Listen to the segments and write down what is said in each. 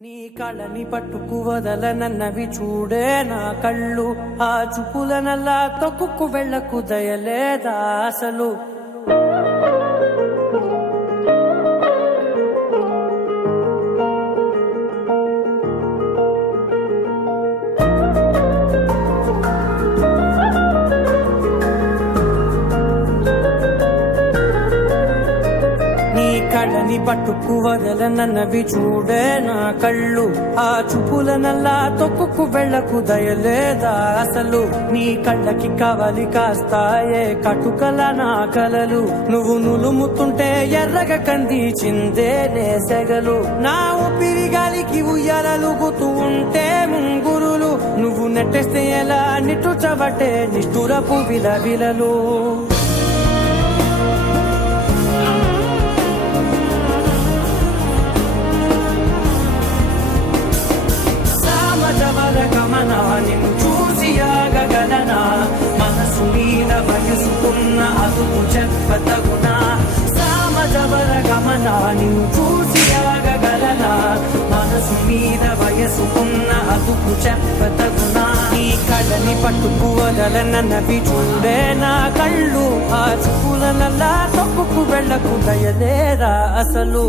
నీ కళ్ళని పట్టుకు వదలనన్నవి చూడే నా కళ్ళు, ఆ చూపులనల్లా తొక్కుకు వెళ్ళకు దయలేదా అసలు. కళ్ళని పట్టుకు వదలనన్నవి చూడే నా కళ్ళు, ఆ చూపులనల్లా తొక్కుకు వెళ్ళకు దయలేదా అసలు. నీ కళ్ళకి కవలి కాస్తాయే కటుకల నా కలలు, నువ్వు నులుముతుంటే ఎర్రగ కంది చిందే నేసెగలు. నా ఊపిరి గాలికి ఉయ్యాలలుగుతూ ఉంటే ముంగురులు, నువ్వు నెట్టేస్తే ఎలా నిట్టుచబట్టే నిష్ఠురపు విలవిలలు. నిన్ను చూసి ఆగగలనా, మనసు మీద వయసుకున్న అదుపు చెప్పతగునా. సామజవర గమనా నిన్ను చూసి ఆగగలనా, మనసు మీద వయసుకున్న అదుపు చెప్పతగునా. ఈ కళ్ళని పట్టుకు వదలనన్నవి చూడే నా కళ్ళు, ఆ చూపులనల్లా తొక్కుకు వెళ్ళకు దయలేరా అసలు.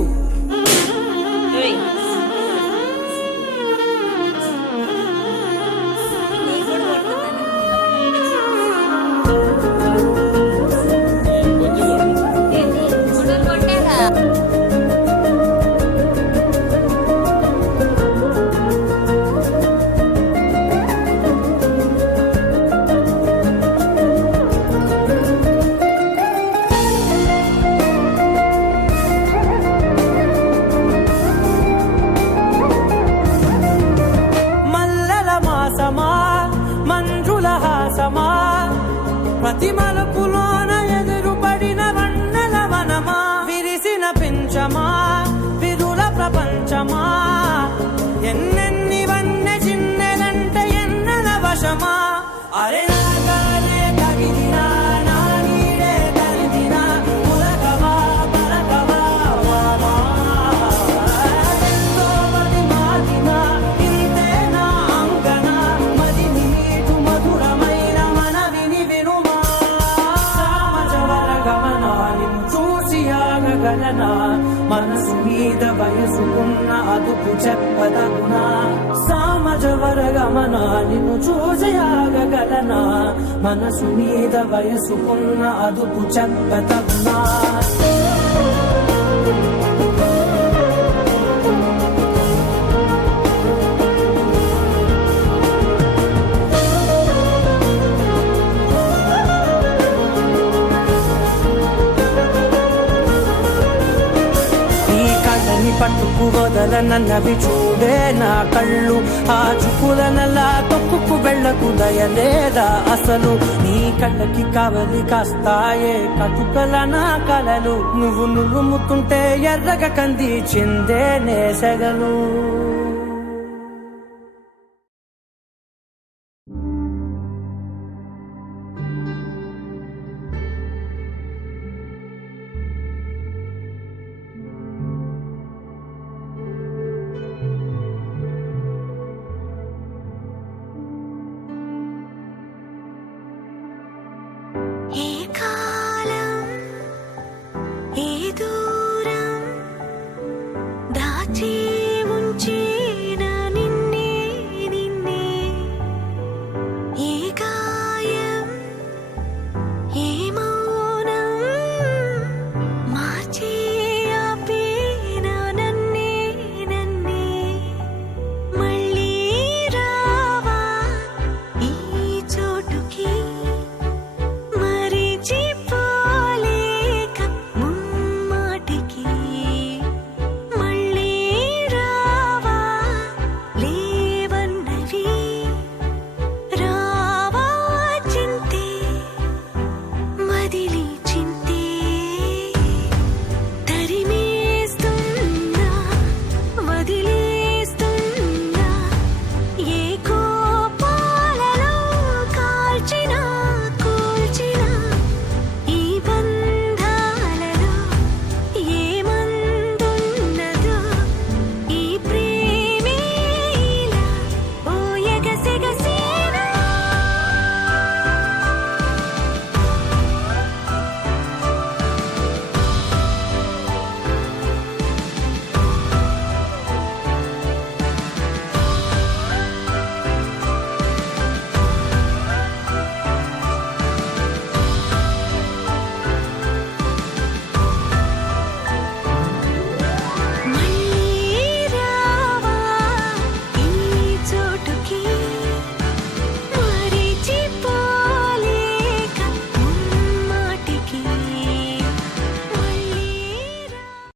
మంజుల హాసమా, ప్రతి మలుపులోన ఎదురుపడిన వన్నెల వనమా, విరిసిన పించమా విరుల ప్రపంచమా, ఎన్నెన్ని వన్నె చిన్నెలంటే ఎన్నెల వశమా. అరే నాగాలే తగిలినా నా నీడే తరిదినా, పులకవా పలకవా వామా, ఎంతో మది మాదినా ఇంతే నా అంగన, మదిని నీటు మధురమైన మనవిని వినుమా. సామజవర గమనా నిన్ను చూసి ఆగగలనా, మనసు మీద వయసుకున్న అదుపు చెప్పదగునా. సామజవర గమనా నిన్ను చూసి ఆగగలనా, మనసు మీద వయసుకున్న అదుపు చెప్పదగునా. పట్టుకు వదలనన్నవి చూడే నా కళ్ళు, ఆ చూపులనల్లా తొక్కుకు వెళ్ళకు దయలేదా అసలు. నీ కళ్ళకి కవలి కాస్తాయే కటుకల నా కలలు, నువ్వు నులుముతుంటే ఎర్రగ కంది చిందే నేసెగలు.